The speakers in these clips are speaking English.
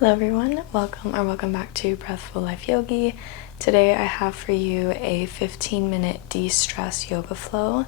Hello everyone, welcome back to Breathful Life Yogi. Today I have for you a 15-minute de-stress yoga flow.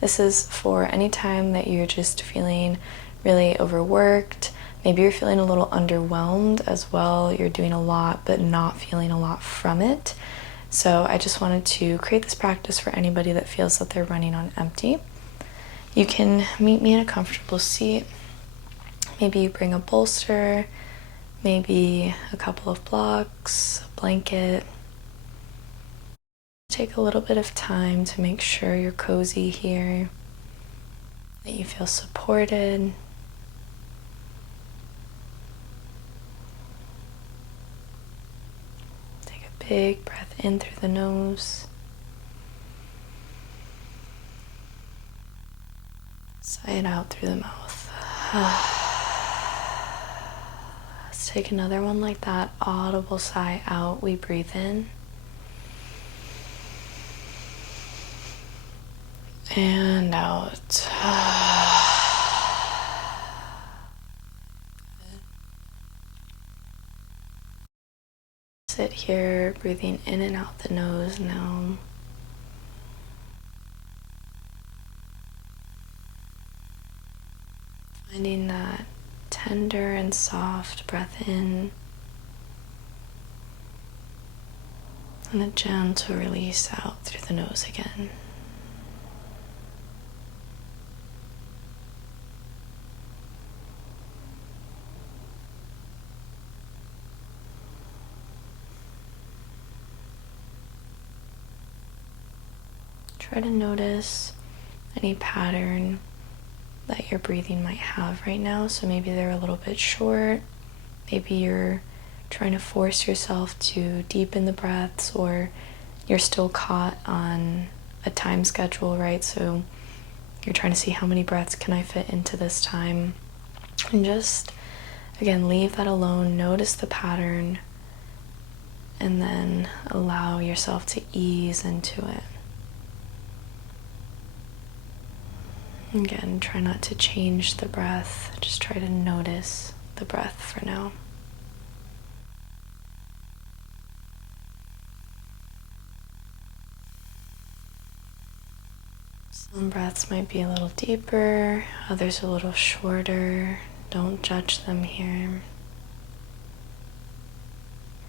This is for any time that you're just feeling really overworked. Maybe you're feeling a little underwhelmed as well. You're doing a lot but not feeling a lot from it. So I just wanted to create this practice for anybody that feels that they're running on empty. You can meet me in a comfortable seat. Maybe you bring a bolster, maybe a couple of blocks, a blanket. Take a little bit of time to make sure you're cozy here, that you feel supported. Take a big breath in through the nose. Sigh it out through the mouth. Let's take another one like that. Audible sigh out. We breathe in. And out. Sit here, breathing in and out the nose now. Finding that tender and soft breath in. And a gentle release out through the nose again. Try to notice any pattern that your breathing might have right now. So maybe they're a little bit short. Maybe you're trying to force yourself to deepen the breaths, or you're still caught on a time schedule, right? So you're trying to see how many breaths can I fit into this time. And just, again, leave that alone. Notice the pattern and then allow yourself to ease into it. Again, try not to change the breath, just try to notice the breath for now. Some breaths might be a little deeper, others a little shorter. Don't judge them here.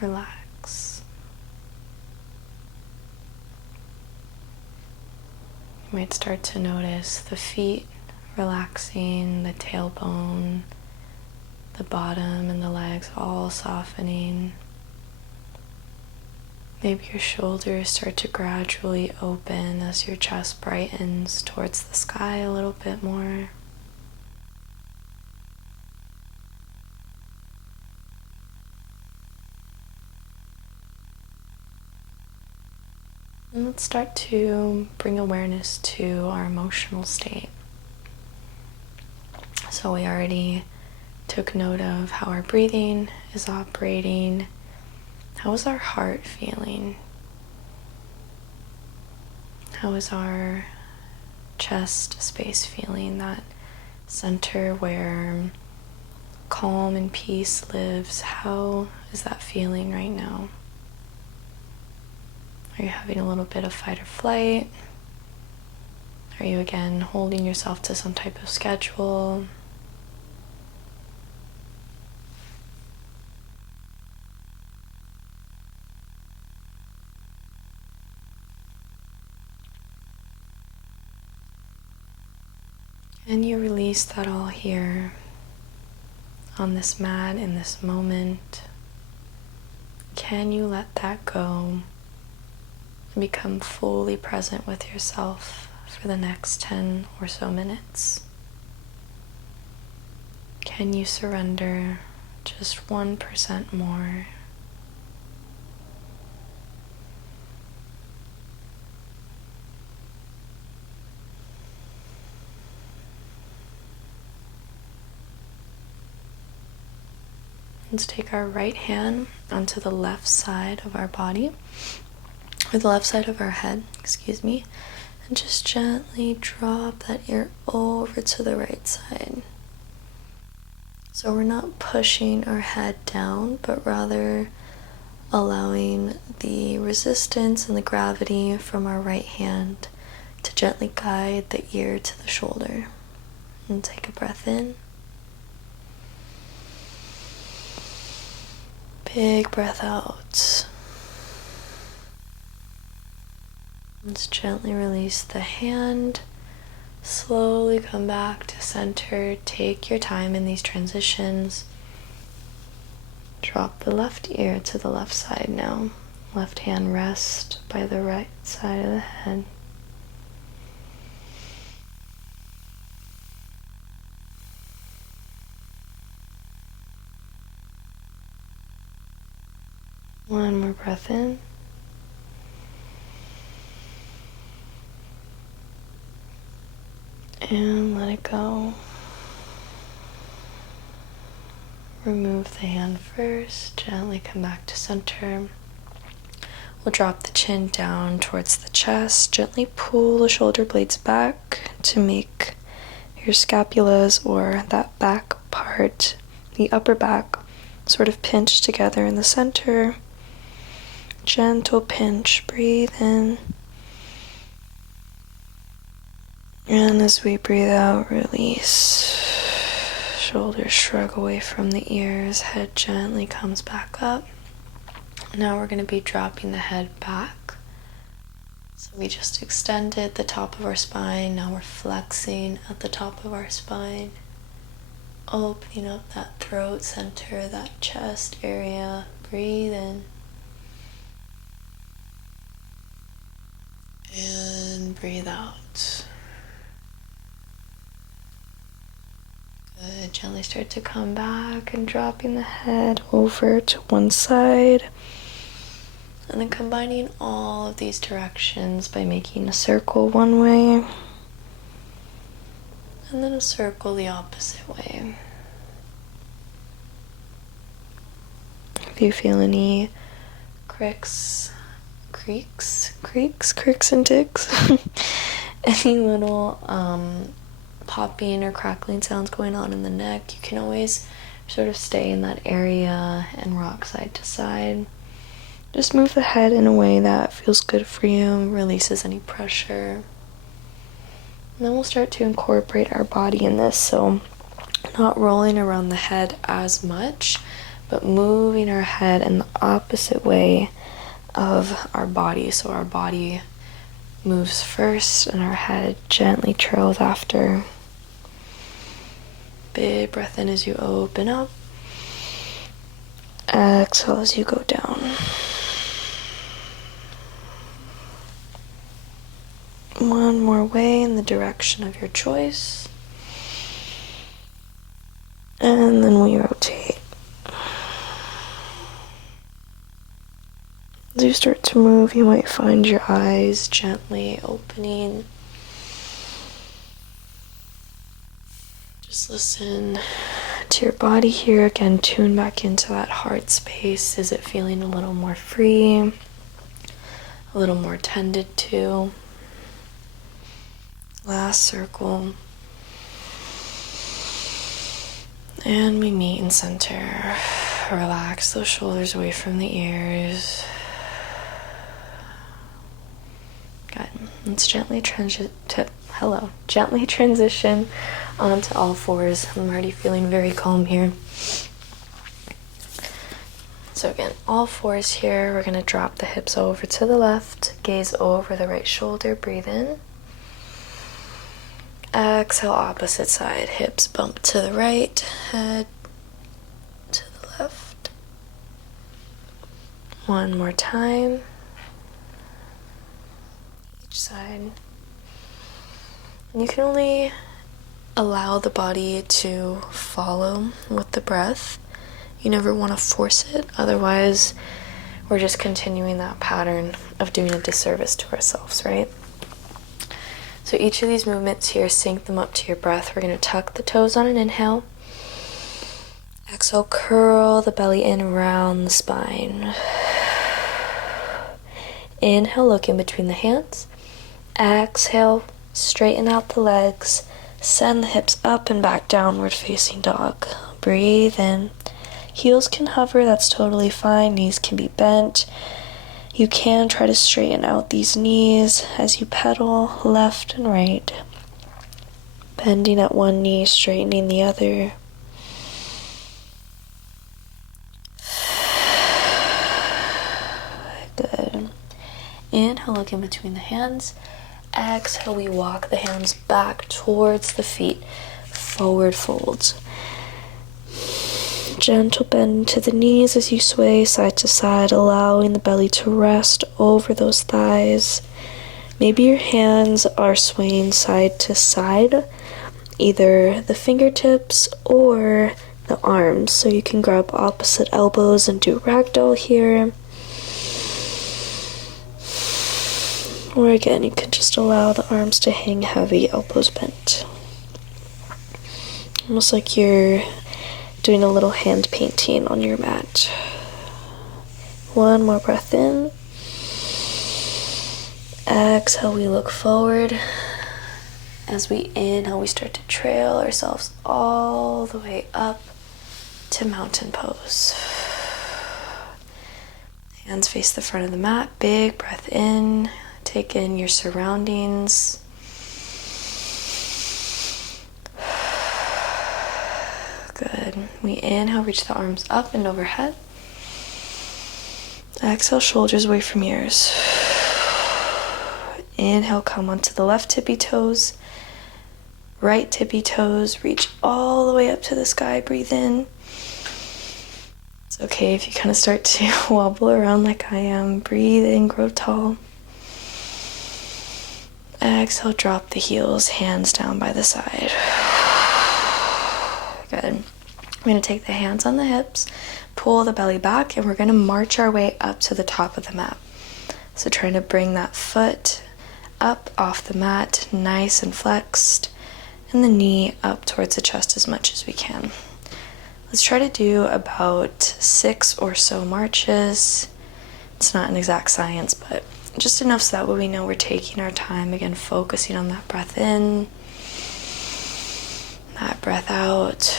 Relax. You might start to notice the feet relaxing, the tailbone, the bottom and the legs all softening. Maybe your shoulders start to gradually open as your chest brightens towards the sky a little bit more. And let's start to bring awareness to our emotional state. So we already took note of how our breathing is operating. How is our heart feeling? How is our chest space feeling? That center where calm and peace lives. How is that feeling right now? Are you having a little bit of fight or flight? Are you again holding yourself to some type of schedule? And you release that all here on this mat in this moment. Can you let that go and become fully present with yourself for the next 10 or so minutes? Can you surrender just 1% more? Let's take our right hand onto the left side of our body, or the left side of our head, excuse me, and just gently drop that ear over to the right side. So we're not pushing our head down, but rather allowing the resistance and the gravity from our right hand to gently guide the ear to the shoulder. And take a breath in. Big breath out. Let's gently release the hand. Slowly come back to center. Take your time in these transitions. Drop the left ear to the left side now. Left hand rest by the right side of the head. One more breath in. And let it go. Remove the hand first. Gently come back to center. We'll drop the chin down towards the chest. Gently pull the shoulder blades back to make your scapulas, or that back part, the upper back, sort of pinch together in the center. Gentle pinch. Breathe in. And as we breathe out, release. Shoulders shrug away from the ears. Head gently comes back up. Now we're going to be dropping the head back. So we just extended the top of our spine. Now we're flexing at the top of our spine. Opening up that throat center, that chest area. Breathe in. And breathe out. Good. Gently start to come back and dropping the head over to one side. And then combining all of these directions by making a circle one way. And then a circle the opposite way. If you feel any creaks and ticks, any little popping or crackling sounds going on in the neck, you can always sort of stay in that area and rock side to side. Just move the head in a way that feels good for you, releases any pressure. And then we'll start to incorporate our body in this, so not rolling around the head as much, but moving our head in the opposite way of our body. So our body moves first and our head gently trails after. Big breath in as you open up. Exhale as you go down. One more way in the direction of your choice. And then we rotate. As you start to move, you might find your eyes gently opening. Just listen to your body here. Again, tune back into that heart space. Is it feeling a little more free? A little more tended to? Last circle. And we meet in center. Relax those shoulders away from the ears. Good. Let's gently transition onto all fours. I'm already feeling very calm here. So again, all fours here. We're going to drop the hips over to the left, gaze over the right shoulder, breathe in. Exhale, opposite side, hips bump to the right, head to the left. One more time. Each side. And you can only allow the body to follow with the breath. You never want to force it, otherwise we're just continuing that pattern of doing a disservice to ourselves, right? So each of these movements here, sync them up to your breath. We're going to tuck the toes on an inhale. Exhale, curl the belly in around the spine. Inhale, look in between the hands. Exhale, straighten out the legs. Send the hips up and back, downward facing dog. breathe in. Heels can hover, that's totally fine. Knees can be bent. You can try to straighten out these knees as you pedal left and right. Bending at one knee, straightening the other. Good. Inhale, look in between the hands. Exhale, we walk the hands back towards the feet. Forward folds. Gentle bend to the knees as you sway side to side, allowing the belly to rest over those thighs. Maybe your hands are swaying side to side, either the fingertips or the arms. So you can grab opposite elbows and do ragdoll here. Or again, you can just allow the arms to hang heavy, elbows bent. Almost like you're doing a little hand painting on your mat. One more breath in. Exhale, we look forward. As we inhale, we start to trail ourselves all the way up to mountain pose. Hands face the front of the mat. Big breath in. Take in your surroundings. Good. We inhale, reach the arms up and overhead. Exhale, shoulders away from ears. Inhale, come onto the left tippy toes. Right tippy toes. Reach all the way up to the sky. Breathe in. It's okay if you kind of start to wobble around like I am. Breathe in, grow tall. Exhale, drop the heels, hands down by the side. Good. We're going to take the hands on the hips, pull the belly back, and we're going to march our way up to the top of the mat. So trying to bring that foot up off the mat, nice and flexed, and the knee up towards the chest as much as we can. Let's try to do about 6 or so marches. It's not an exact science, but just enough so that way we know we're taking our time. Again, focusing on that breath in, that breath out.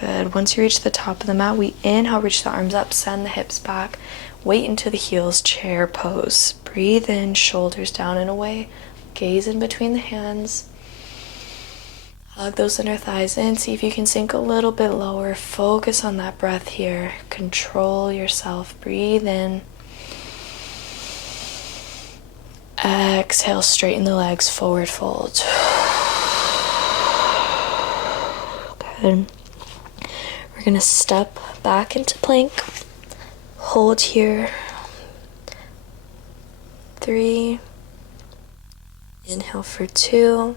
Good. Once you reach the top of the mat, we inhale, reach the arms up, send the hips back, weight into the heels, chair pose. Breathe in, shoulders down and away, gaze in between the hands. Hug those inner thighs in, see if you can sink a little bit lower. Focus on that breath here. Control yourself. Breathe in. Exhale, straighten the legs, forward fold. Good. We're going to step back into plank. Hold here. 3. Inhale for 2.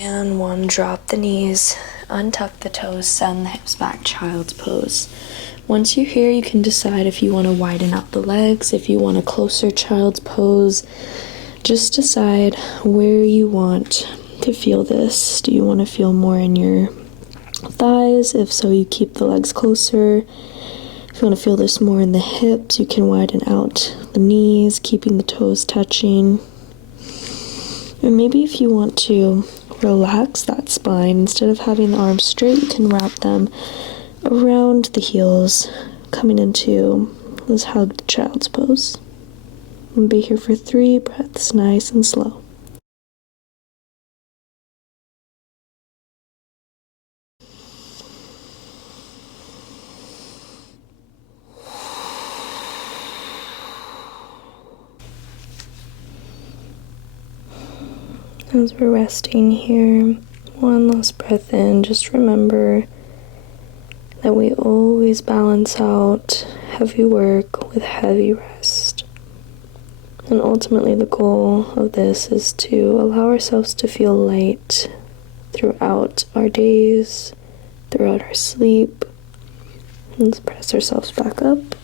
And 1. Drop the knees, untuck the toes, send the hips back, child's pose. Once you're here, you can decide if you want to widen out the legs, if you want a closer child's pose. Just decide where you want to feel this. Do you want to feel more in your thighs? If so, you keep the legs closer. If you want to feel this more in the hips, you can widen out the knees, keeping the toes touching. And maybe if you want to relax that spine, instead of having the arms straight, you can wrap them around the heels, coming into this hugged child's pose. And be here for 3 breaths, nice and slow. As we're resting here, one last breath in, just remember that we always balance out heavy work with heavy rest. And ultimately the goal of this is to allow ourselves to feel light throughout our days, throughout our sleep. Let's press ourselves back up.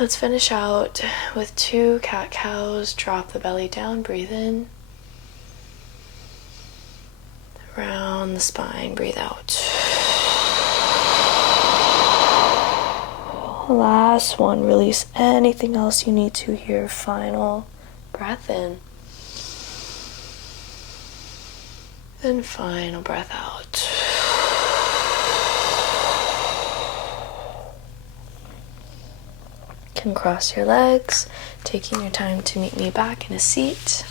Let's finish out with 2 cat-cows. Drop the belly down, breathe in. Round the spine, breathe out. Last one, release anything else you need to here. Final breath in. And final breath out. You can cross your legs, taking your time to meet me back in a seat.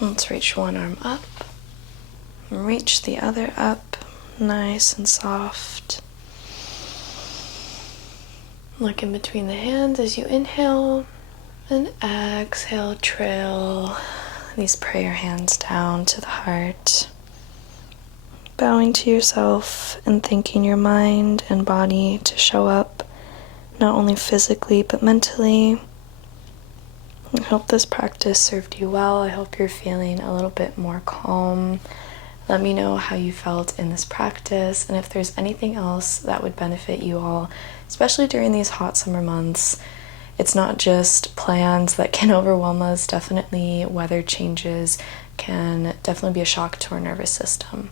Let's reach one arm up and reach the other up, nice and soft. Look in between the hands as you inhale, and exhale, trail these prayer hands down to the heart. Bowing to yourself and thanking your mind and body to show up, not only physically but mentally. I hope this practice served you well. I hope you're feeling a little bit more calm. Let me know how you felt in this practice, and if there's anything else that would benefit you all, especially during these hot summer months. It's not just plans that can overwhelm us. Definitely weather changes can definitely be a shock to our nervous system.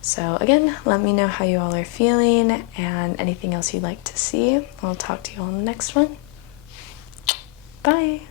So again, let me know how you all are feeling and anything else you'd like to see. I'll talk to you all in the next one. Bye.